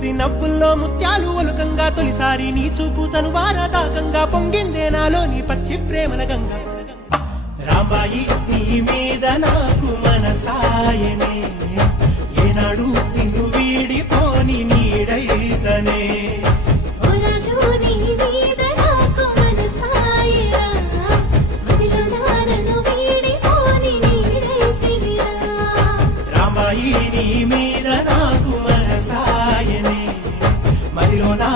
చూసి నవ్వుల్లో ముత్యాలు ఒలుకంగా తొలిసారి నీ చూపు తను వారదాకంగా పొంగిందే నాలో నీ పచ్చి ప్రేమల గంగ రాంబాయి నీ మీద నాకు మనసాయనే ఏనాడు నిన్ను వీడిపోని నీడైతనే రాంబాయి నీ మీద నాకు మనసాయనే మదిలో నా